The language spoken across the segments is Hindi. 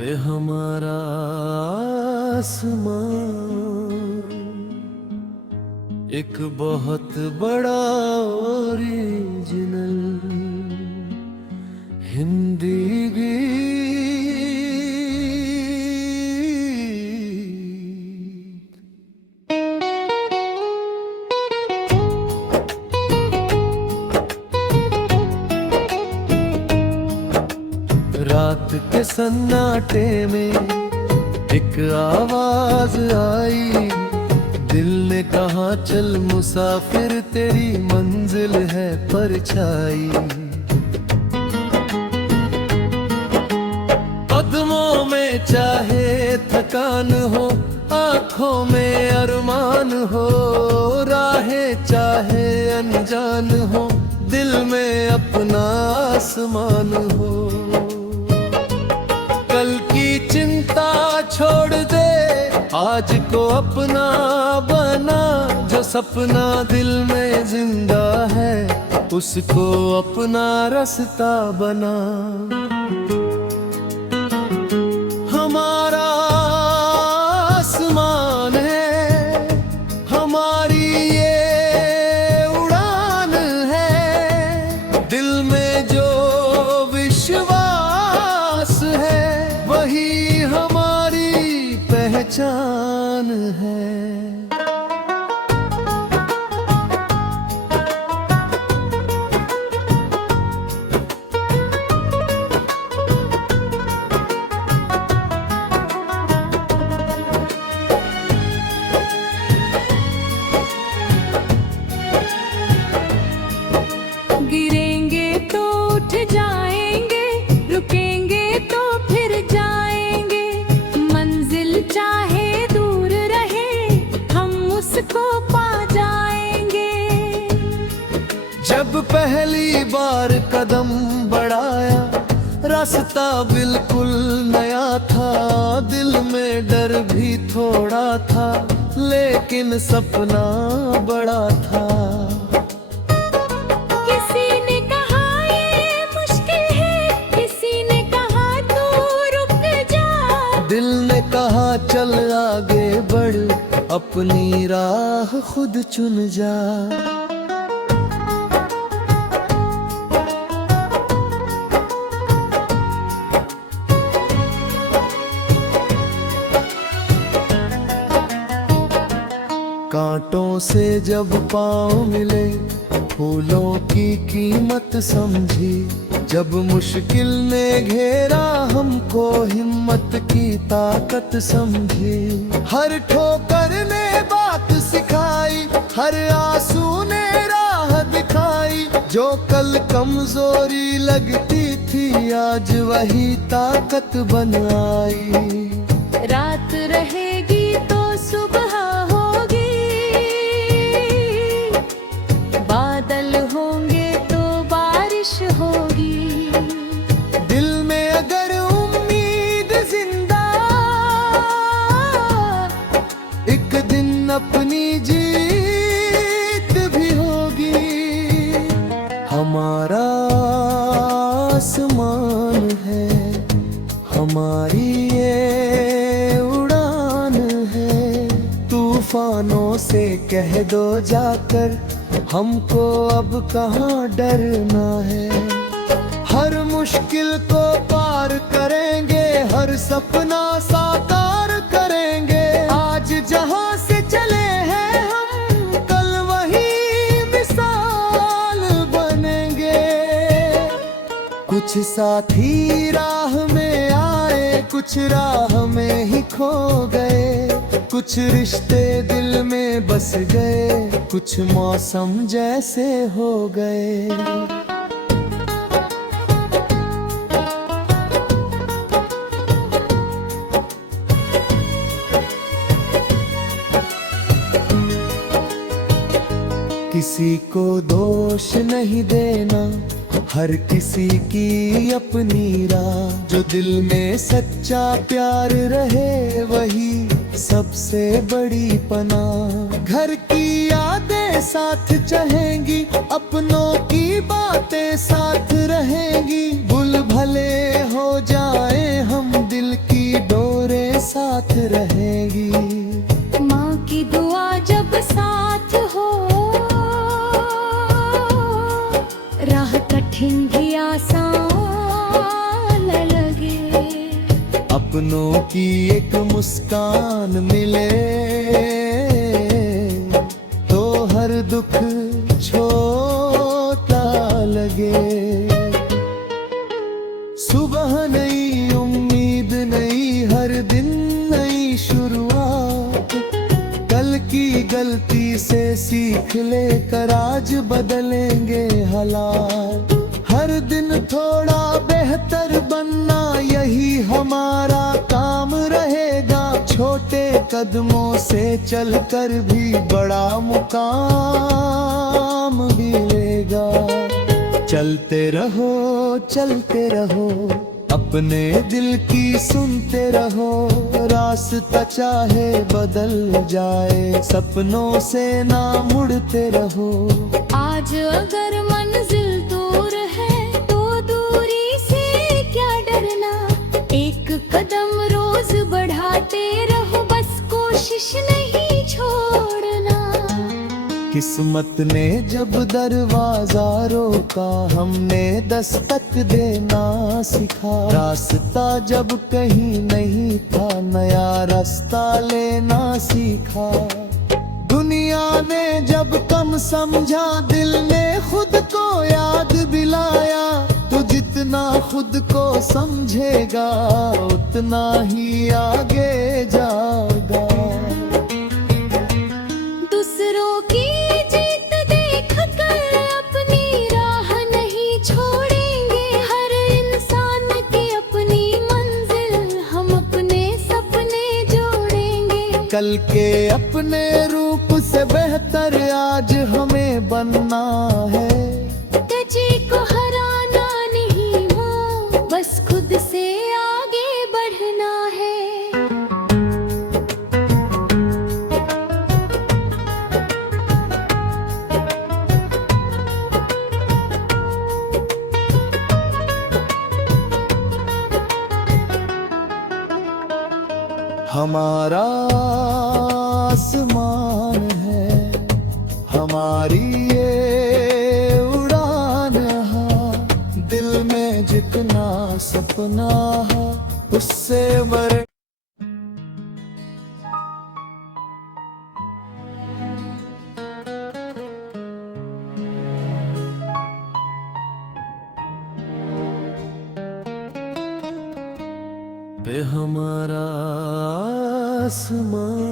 पे हमारा आसमां एक बहुत बड़ा ओरिजिनल हिंदी गीत। रात के सन्नाटे में एक आवाज आई, दिल ने कहा चल मुसाफिर तेरी मंजिल है परछाई। कदमों में चाहे थकान हो, आंखों में अरमान हो, राहें चाहे अनजान हो, दिल में अपना आसमान हो। कल की चिंता छोड़ दे, आज को अपना बना, जो सपना दिल में जिंदा है उसको अपना रास्ता बना। हमारा आसमान है, हमारी ये उड़ान है, दिल में जो विश्वास है वही हमारी पहचान है। गिरेंगे तो उठ जाएंगे, रुकेंगे तो फिर जाएंगे, मंजिल चाहे दूर रहे हम उसको पा जाएंगे। जब पहली बार कदम बढ़ाया रास्ता बिल्कुल नया था, दिल में डर भी थोड़ा था लेकिन सपना बड़ा था। किसी ने कहा ये मुश्किल है, किसी ने कहा तू रुक जा, दिल ने कहा चल आगे बढ़, अपनी राह खुद चुन जा। कांटों से जब पाँव मिले फूलों की कीमत समझी, जब मुश्किल ने घेरा हमको हिम्मत की ताकत समझी। हर ठोकर ने बात सिखाई, हर आंसू ने राह दिखाई, जो कल कमजोरी लगती थी आज वही ताकत बन आई। रात रहेगी तो सुबह होगी, बादल होंगे तो बारिश होगी, दिल में अगर उम्मीद जिंदा एक दिन अपनी जीत भी होगी। हमारा आसमान है, हमारी ये उड़ान है, तूफानों से कह दो जाकर हमको अब कहाँ डरना है। हर मुश्किल को पार करेंगे, हर सपना साकार करेंगे, आज जहाँ से चले हैं हम कल वही मिसाल बनेंगे। कुछ साथी राह में आए, कुछ राह में ही खो गए, कुछ रिश्ते दिल में बस गए, कुछ मौसम जैसे हो गए। किसी को दोष नहीं देना, हर किसी की अपनी राह, जो दिल में सच्चा प्यार रहे वही सबसे बड़ी पनाह। घर की यादें साथ चहेंगी, अपनों की बातें साथ रहेंगी, भूल भले हो जाए हम दिल की खुशियों की एक मुस्कान मिले तो हर दुख छोटा लगे। सुबह नई उम्मीद नई, हर दिन नई शुरुआत। कल की गलती से सीख लेकर आज बदलेंगे हालात। हर दिन थोड़ा बेहतर बनना यही हमारा काम रहेगा। छोटे कदमों से चलकर भी बड़ा मुकाम मिलेगा। चलते रहो अपने दिल की सुनते रहो। रास्ता चाहे बदल जाए, सपनों से ना मुड़ते रहो। आज अगर मंजिल दूर है तो दूरी से क्या डरना। एक कदम रोज बढ़ाते रहो, बस कोशिश नहीं छोड़ना। किस्मत ने जब दरवाजा रोका, हमने दस्तक देना सीखा। रास्ता जब कहीं नहीं था, नया रास्ता लेना सीखा। दुनिया ने जब कम समझा, दिल ने खुद को याद दिलाया। तो जितना खुद को समझेगा उतना ही आगे जाएगा। दूसरों की जीत देख कर अपनी राह नहीं छोड़ेंगे। हर इंसान की अपनी मंजिल, हम अपने सपने जोड़ेंगे। कल के अपने रूप से बेहतर आज हमें बनना है। तेजी को हराना नहीं हो, बस खुद से आगे बढ़ना है। हमारा आसमान है, हमारी ये उड़ान है। दिल में जितना सपना है उससे मरे। पे हमारा आसमान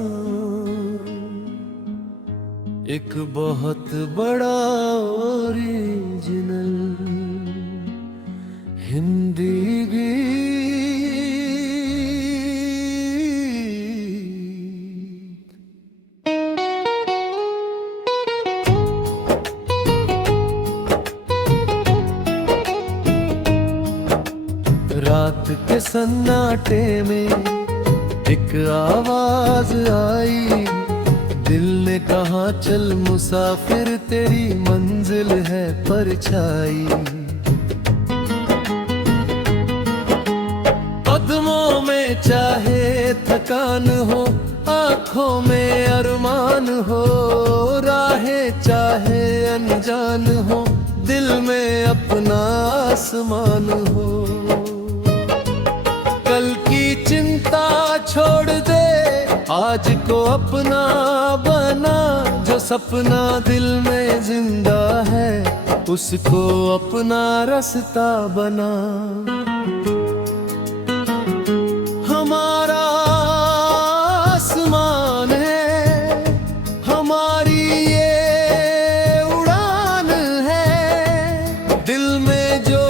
एक बहुत बड़ा ओरिजिनल हिंदी रात के सन्नाटे में एक आवाज आई। दिल ने कहा चल मुसाफिर, तेरी मंजिल है परछाई। कदमों में चाहे थकान हो, आंखों में अरमान हो। राहें चाहे अनजान हो, दिल में अपना आसमान हो। कल की चिंता छोड़ दे, आज को अपना बना। जो सपना दिल में जिंदा है, उसको अपना रास्ता बना। हमारा आसमान है, हमारी ये उड़ान है। दिल में जो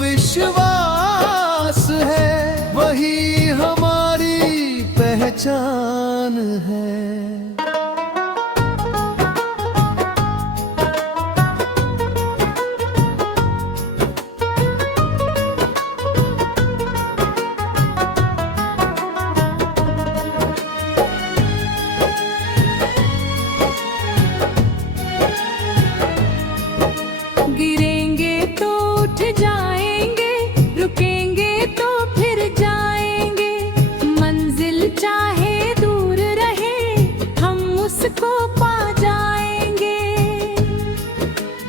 विश्वास है, वही हमारी पहचान है। गिरेंगे तो उठ जाएंगे, रुकेंगे तो फिर जाएंगे। मंजिल चाहे दूर रहे, हम उसको पा जाएंगे।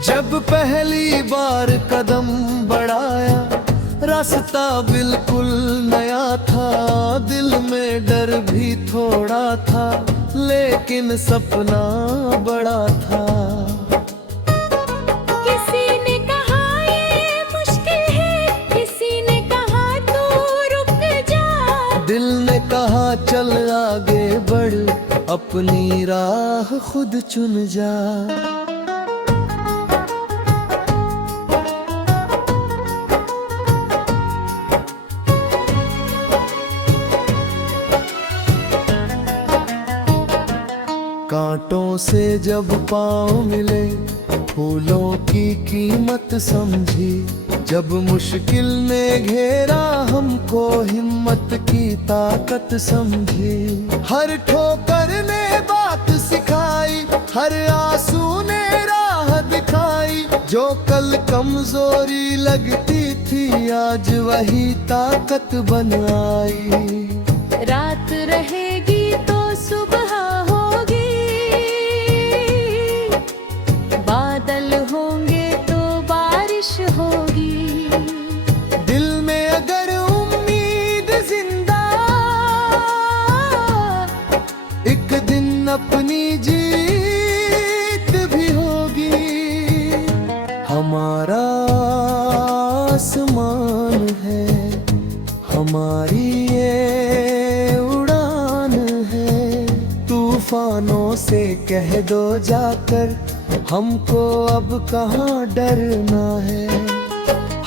जब पहली बार कदम बढ़ाया, रास्ता बिल्कुल नया था। दिल में डर भी थोड़ा था, लेकिन सपना बड़ा था। किसी ने कहा ये मुश्किल है, किसी ने कहा तू रुक जा। दिल ने कहा चल आगे बढ़, अपनी राह खुद चुन जा। कांटों से जब पाँव मिले, फूलों की कीमत समझी। जब मुश्किल ने घेरा हमको, हिम्मत की ताकत समझी। हर ठोकर ने बात सिखाई, हर आंसू ने राह दिखाई। जो कल कमजोरी लगती थी, आज वही ताकत बन आई। रात रहेगी तो सुबह होगी, बादल होंगे तो बारिश होगी। दिल में अगर उम्मीद जिंदा, एक दिन अपनी जीत भी होगी। हमारा आसमान है, हमारी ये उड़ान है। तूफानों से कह दो जाकर, हमको अब कहाँ डरना है।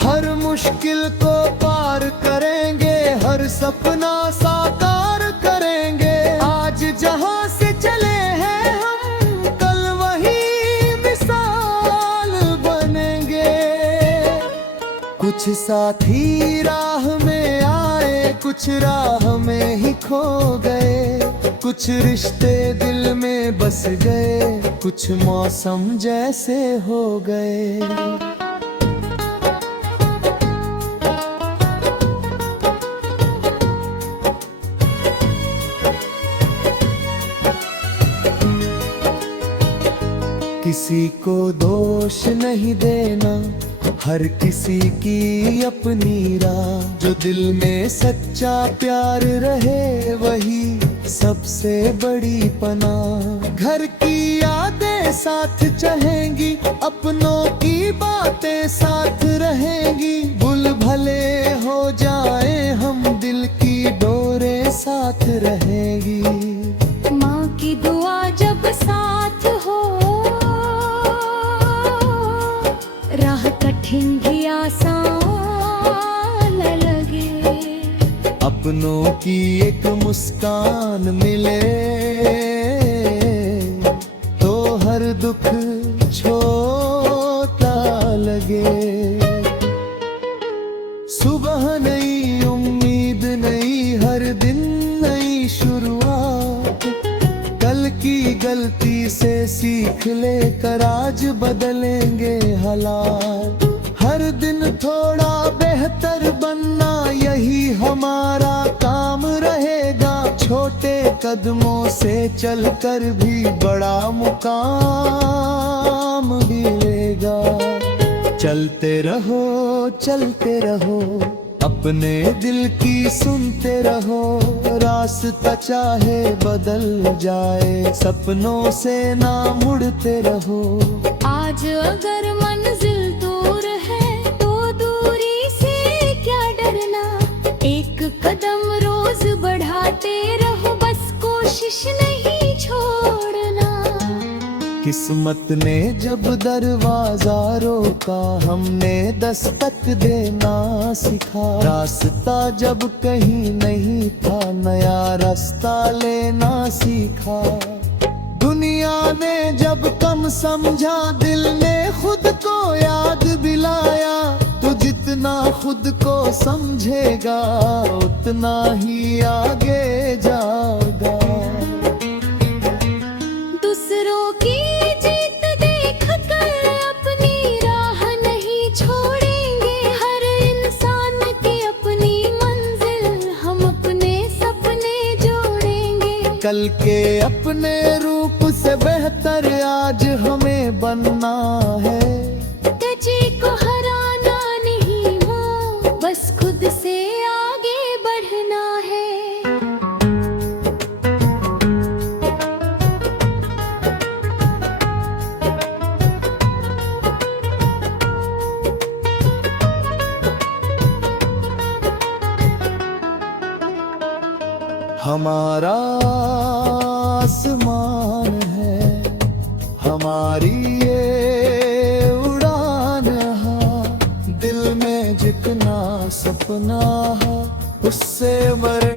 हर मुश्किल को पार करेंगे, हर सपना साकार करेंगे। आज जहाँ से चले हैं हम, कल वही मिसाल बनेंगे। कुछ साथी राह में आए, कुछ राह में ही खो गए। कुछ रिश्ते दिल में बस गए, कुछ मौसम जैसे हो गए। किसी को दोष नहीं देना, हर किसी की अपनी राह। जो दिल में सच्चा प्यार रहे, वही सबसे बड़ी पनाह। घर की यादें साथ चलेंगी, अपनों की बातें साथ रहेंगी। भूल भले हो जाए हम, दिल की डोरें साथ रहेंगी। माँ की दुआ जब साथ हो, राह कठिन भी आसान लगे। अपनों की एक मुस्कान मिले, तो हर दुख छोटा लगे। सुबह नई उम्मीद नई, हर दिन नई शुरुआत। कल की गलती से सीख लेकर आज बदलेंगे हालात। हर दिन थोड़ा बेहतर बनना, यही हमारा काम रहेगा। छोटे कदमों से चलकर भी बड़ा मुकाम मिलेगा। चलते रहो, अपने दिल की सुनते रहो। रास्ता चाहे बदल जाए, सपनों से ना मुड़ते रहो। आज अगर मंजिल दूर है, तो दूरी से क्या डरना। एक कदम रोज बढ़ाते रहो, बस कोशिश नहीं छोड़ना। किस्मत ने जब दरवाजा रोका, हमने दस्तक देना सीखा। रास्ता जब कहीं नहीं था, नया रास्ता लेना सीखा। दुनिया ने जब कम समझा, दिल ने खुद को याद दिलाया। तू जितना खुद को समझेगा, उतना ही आगे जाएगा। दूसरों की जीत देख कर अपनी राह नहीं छोड़ेंगे। हर इंसान की अपनी मंजिल, हम अपने सपने जोड़ेंगे। कल के अपने रूप से बेहतर आज हमें बनना है। गजे को हराना नहीं हो, बस खुद से आगे बढ़ना है। हमारा आसमान है, हमारी ये उड़ान है, दिल में जितना सपना है उससे मरे।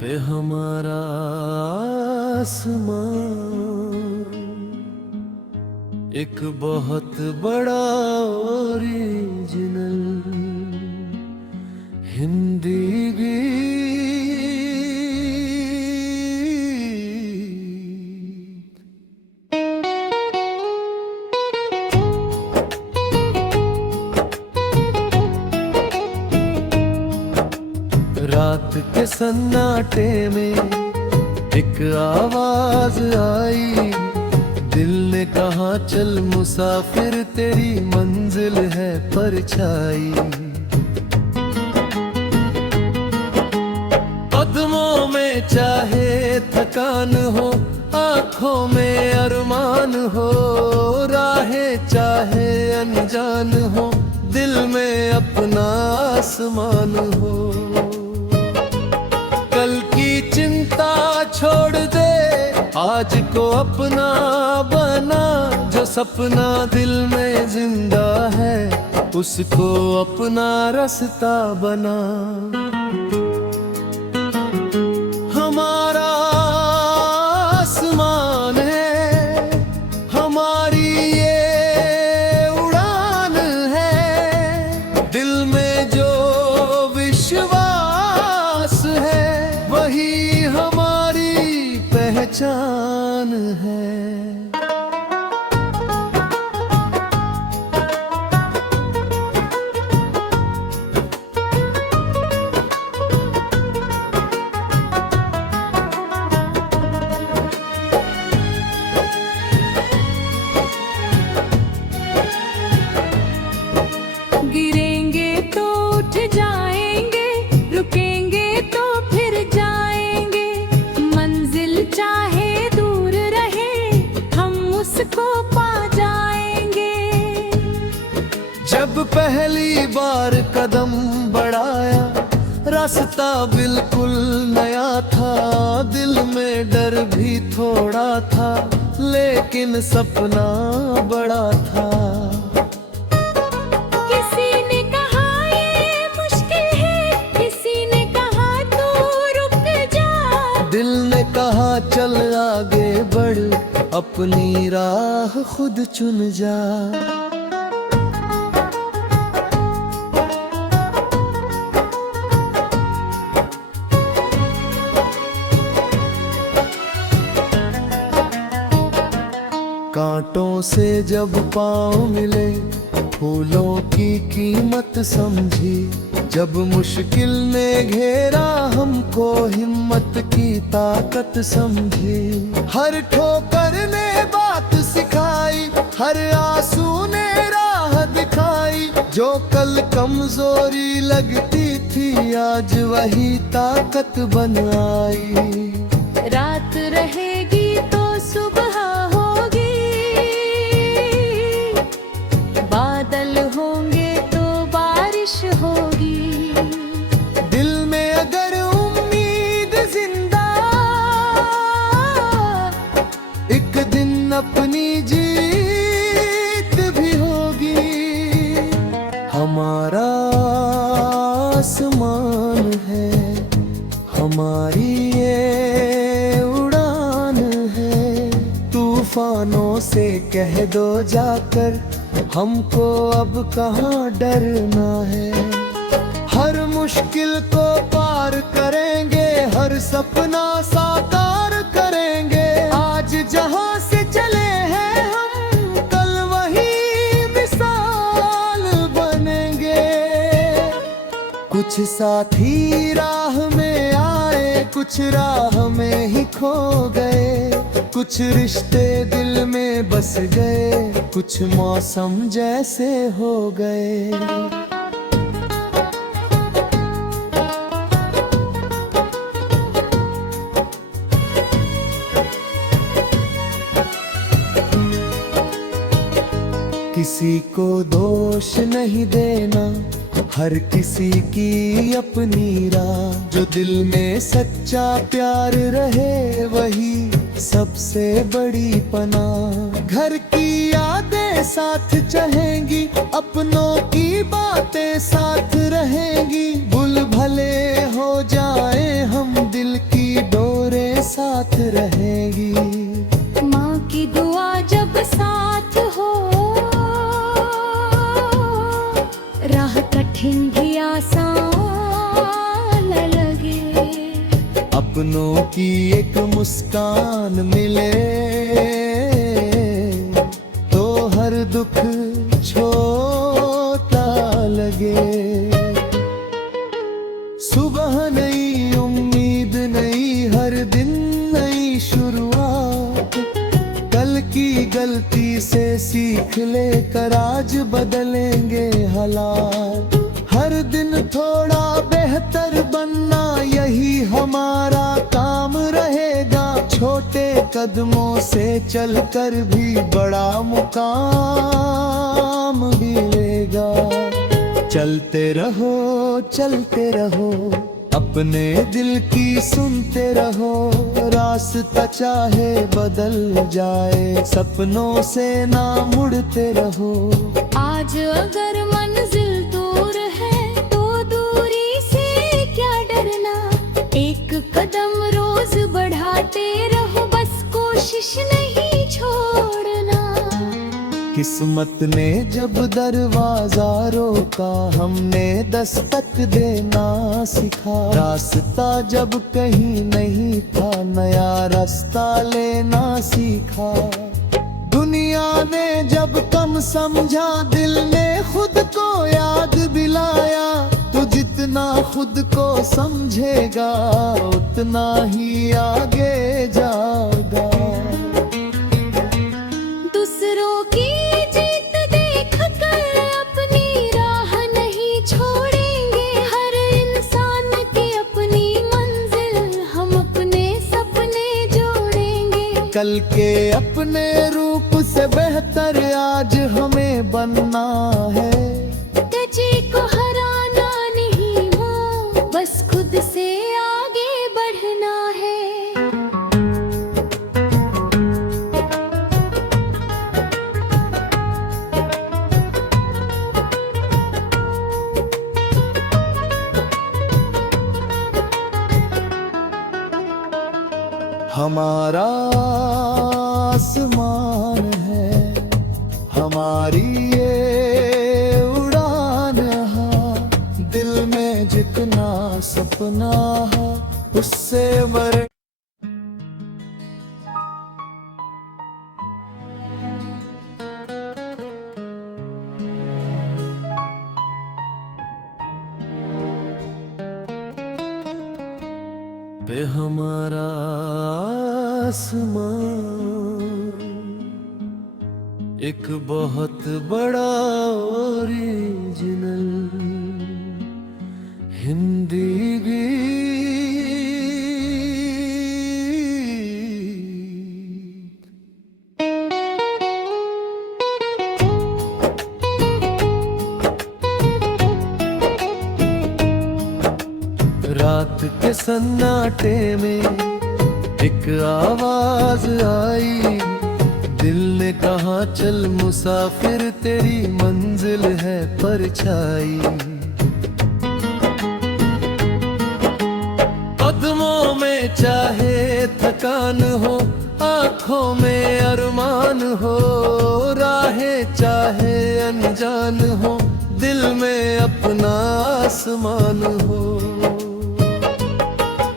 पे हमारा आसमान एक बहुत बड़ा ओरिजिनल हिंदी गीत। रात के सन्नाटे में एक आवाज आई, दिल ने कहा चल मुसाफिर तेरी मंजिल है परछाई। कदमों में चाहे थकान हो, आंखों में अरमान हो, राहें चाहे अनजान हो, दिल में अपना आसमान हो। कल की चिंता छोड़ दे, आज को अपना बना, जो सपना दिल में जिंदा है उसको अपना रास्ता बना। हमारा आसमान है, हमारी ये उड़ान है, दिल में जो विश्वास है वही हमारी पहचान है। गिरेंगे तो उठ जाएंगे, रुकेंगे तो फिर जाएंगे, मंजिल चाहे दूर रहे हम उसको पा जाएंगे। जब पहली बार कदम बढ़ाया रास्ता बिल्कुल नया था, दिल में डर भी थोड़ा था लेकिन सपना बड़ा था। किसी ने कहा ये मुश्किल है, किसी ने कहा तू रुक जा, दिल ने कहा चल आगे बढ़, अपनी राह खुद चुन जा। कांटों से जब पाँव मिले फूलों की कीमत समझी, जब मुश्किल ने घेरा हमको हिम्मत की ताकत समझी। हर ठोकर ने बात सिखाई, हर आंसू ने राह दिखाई, जो कल कमजोरी लगती थी आज वही ताकत बन आई। रात रहेगी तो सुबह होगी, बादल होंगे तो बारिश होगी, दिल में अगर उम्मीद जिंदा एक दिन अपनी जीत भी होगी। हमारा आसमान है, हमारी ये उड़ान है, तूफानों से कह दो जाकर हमको अब कहाँ डरना है। हर मुश्किल को पार करेंगे, हर सपना साकार करेंगे, आज जहाँ से चले हैं हम कल वही मिसाल बनेंगे। कुछ साथी राह में आए, कुछ राह में ही खो गए, कुछ रिश्ते दिल में बस गए, कुछ मौसम जैसे हो गए। किसी को दोष नहीं देना, हर किसी की अपनी राह। जो दिल में सच्चा प्यार रहे वही सबसे बड़ी पनाह। घर की यादें साथ चलेंगी, अपनों की बातें साथ रहेंगी। भूल भले हो जाए हम, दिल की डोरें साथ रहेंगी। माँ की दुआ जब साथ हो, राह कठिन भी आसान लगे। अपनों की एक मुस्कान मिले तो हर दुख छोटा लगे। सुबह नई उम्मीद, नई हर दिन नई शुरुआत। कल की गलती से सीख लेकर आज बदलेंगे हालात। हर दिन थोड़ा बेहतर बनना यही हमारा काम रहेगा। छोटे कदमों से चलकर भी बड़ा मुकाम मिलेगा। चलते रहो, अपने दिल की सुनते रहो। रास्ता चाहे बदल जाए, सपनों से ना मुड़ते रहो। आज अगर मंजिल दूर है तो दूरी से क्या डरना। एक कदम रोज बढ़ाते रहो, बस कोशिश नहीं छोड़ना। किस्मत ने जब दरवाजा रोका, हमने दस्तक देना सीखा। रास्ता जब कहीं नहीं था, नया रास्ता लेना सीखा। दुनिया ने जब कम समझा, दिल ने खुद को याद दिलाया। तो जितना खुद को समझेगा, उतना ही आगे जाएगा। दूसरों की जीत देख कर अपनी राह नहीं छोड़ेंगे। हर इंसान की अपनी मंजिल, हम अपने सपने जोड़ेंगे। कल के अपने रूप से बेहतर आज हमें बनना है। तुझे को हराना नहीं हो, बस खुद से आगे बढ़ना है। हमारा आसमान है, हमारी ये उड़ान है। दिल में जितना सपना है, उससे बड़े पे हमारा आसमान एक बहुत बड़ा ओरिजिनल हिंदी गीत। रात के सन्नाटे में एक आवाज आई। दिल ने कहा चल मुसाफिर, तेरी मंजिल है परछाई। कदमों में चाहे थकान हो, आंखों में अरमान हो। राहें चाहे अनजान हो, दिल में अपना आसमान हो।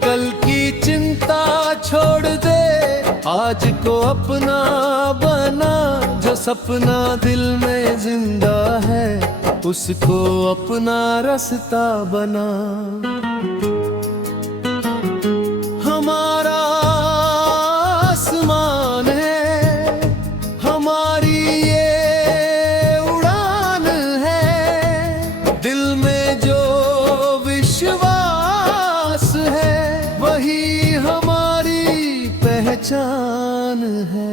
कल की चिंता छोड़ दे, आज को अपना बना। जो सपना दिल में जिंदा है, उसको अपना रास्ता बना। हमारा आसमान है, हमारी ये उड़ान है। दिल में जो विश्वास है, वही हमारी पहचान है।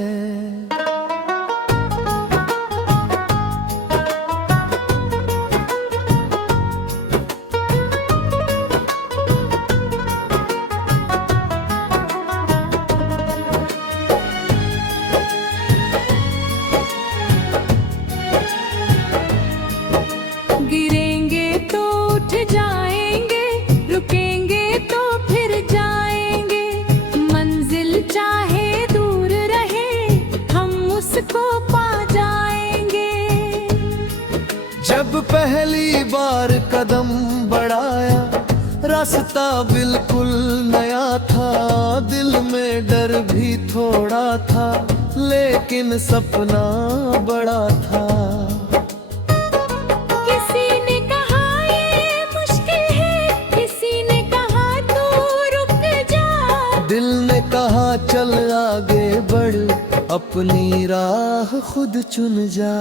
रास्ता बिल्कुल नया था, दिल में डर भी थोड़ा था, लेकिन सपना बड़ा था। किसी ने कहा ये मुश्किल है, किसी ने कहा तू रुक जा, दिल ने कहा चल आगे बढ़, अपनी राह खुद चुन जा।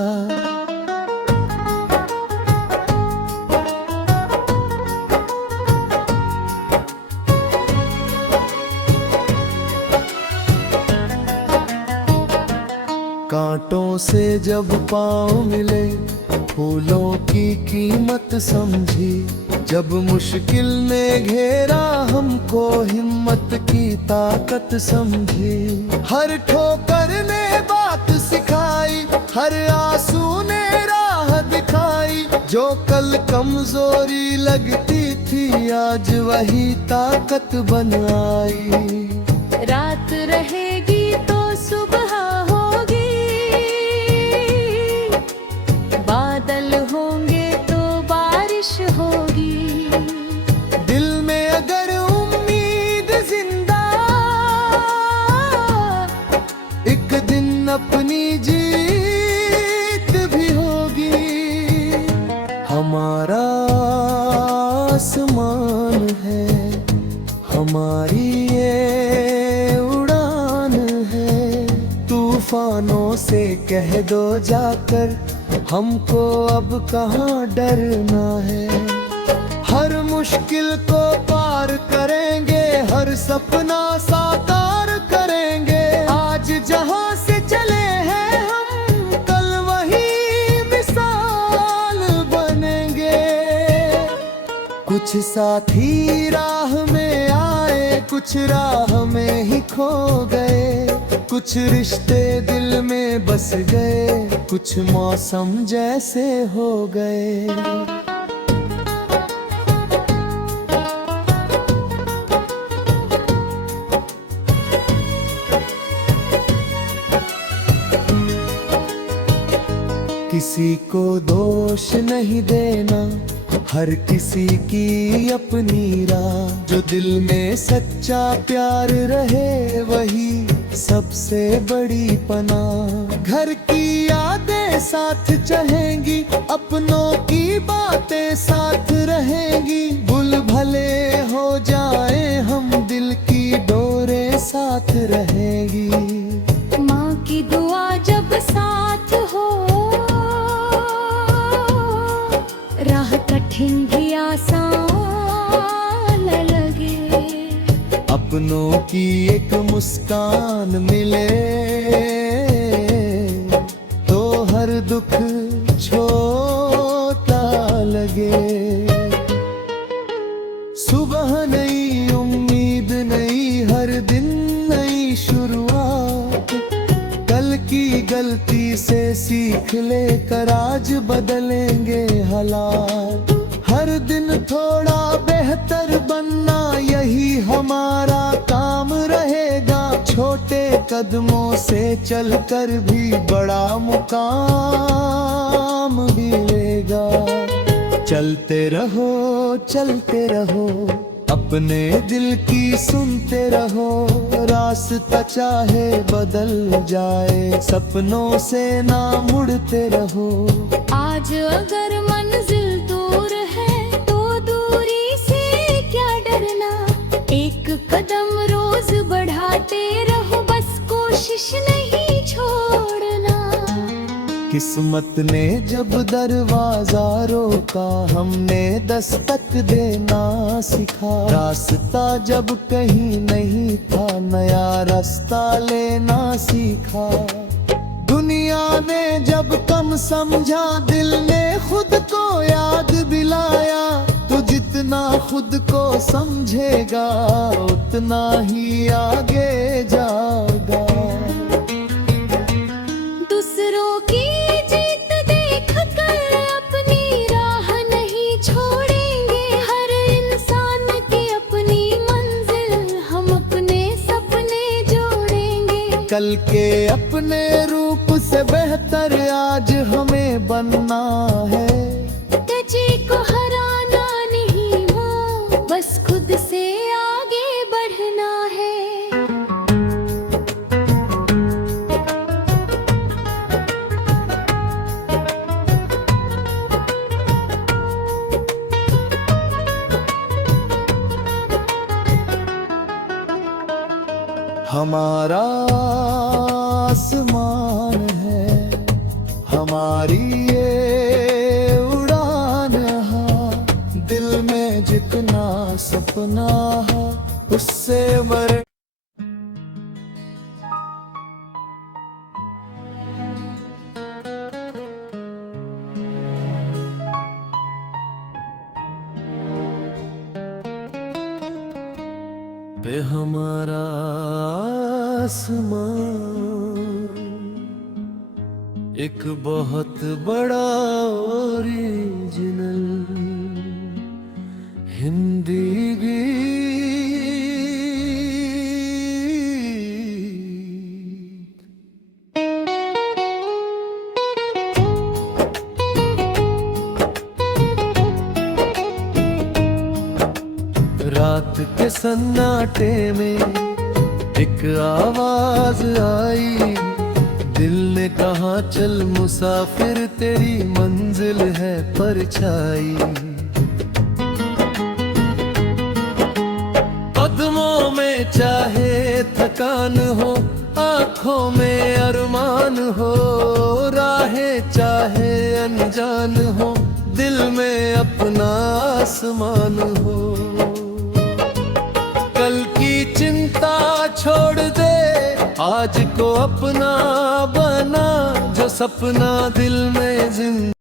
कांटों से जब पाँव मिले, फूलों की कीमत समझी, जब मुश्किल ने घेरा हमको, हिम्मत की ताकत समझी। हर ठोकर ने बात सिखाई, हर आंसू ने राह दिखाई, जो कल कमजोरी लगती थी आज वही ताकत बन आई। रात रहेगी तो सुबह होगी, बादल होंगे तो बारिश होगी, दिल में अगर उम्मीद जिंदा, एक दिन अपनी जीत भी होगी। हमारा आसमान है, हमारी ये उड़ान है, तूफानों से कह दो जाकर, हमको अब कहाँ डरना है। हर मुश्किल को पार करेंगे, हर सपना साकार करेंगे, आज जहाँ से चले हैं हम, कल वही मिसाल बनेंगे। कुछ साथी राह में आए, कुछ राह में ही खो गए, कुछ रिश्ते दिल में बस गए, कुछ मौसम जैसे हो गए। किसी को दोष नहीं देना, हर किसी की अपनी राह, जो दिल में सच्चा प्यार रहे वही सबसे बड़ी पनाह। घर की यादें साथ चहेंगी, अपनों की बातें साथ रहेंगी, भूल भले हो जाए हम, दिल की डोरें साथ रहेगी। माँ की दुआ जब साथ हो, राह कठिन भी आसान लगे, अपनों की एक मुस्कान मिले, तो हर दुख छोटा लगे। सुबह नई उम्मीद नई, हर दिन नई शुरुआत, कल की गलती से सीख लेकर आज बदलेंगे हालात। हर दिन थोड़ा बेहतर बनना, यही हमारा काम रहेगा, छोटे कदमों से चलकर भी बड़ा मुकाम मिलेगा। चलते रहो, अपने दिल की सुनते रहो, रास्ता चाहे बदल जाए, सपनों से ना मुड़ते रहो। आज अगर मंजिल दूर है तो दूरी से क्या डरना, एक कदम रोज बढ़ाते रहो, बस कोशिश नहीं छोड़ना। किस्मत ने जब दरवाजा रोका, हमने दस्तक देना सीखा, रास्ता जब कहीं नहीं था, नया रास्ता लेना सीखा। दुनिया ने जब कम समझा, दिल ने खुद को याद दिलाया, तो जितना खुद को समझेगा उतना ही आगे जाएगा। दूसरों की जीत देख कर अपनी राह नहीं छोड़ेंगे, हर इंसान की अपनी मंजिल, हम अपने सपने जोड़ेंगे। कल के अपने रूप से बेहतर आज हमें बनना है। तुझे को हराना नहीं हो, बस खुद खुद से आगे बढ़ना है। हमारा आसमान है, हमारी ये उड़ान है, दिल में जितना सपना है उससे मर पे हमारा आसमान एक बहुत बड़ा ओरिजिनल हिंदी गीत। रात के सन्नाटे में एक आवाज आई, दिल ने कहा चल मुसाफिर तेरी मंजिल है परछाई। कदमों में चाहे थकान हो, आंखों में अरमान हो, राहें चाहे अनजान हो, दिल में अपना आसमान हो। कल की चिंता छोड़ दे, आज को अपना बना, जो सपना दिल में जिंदा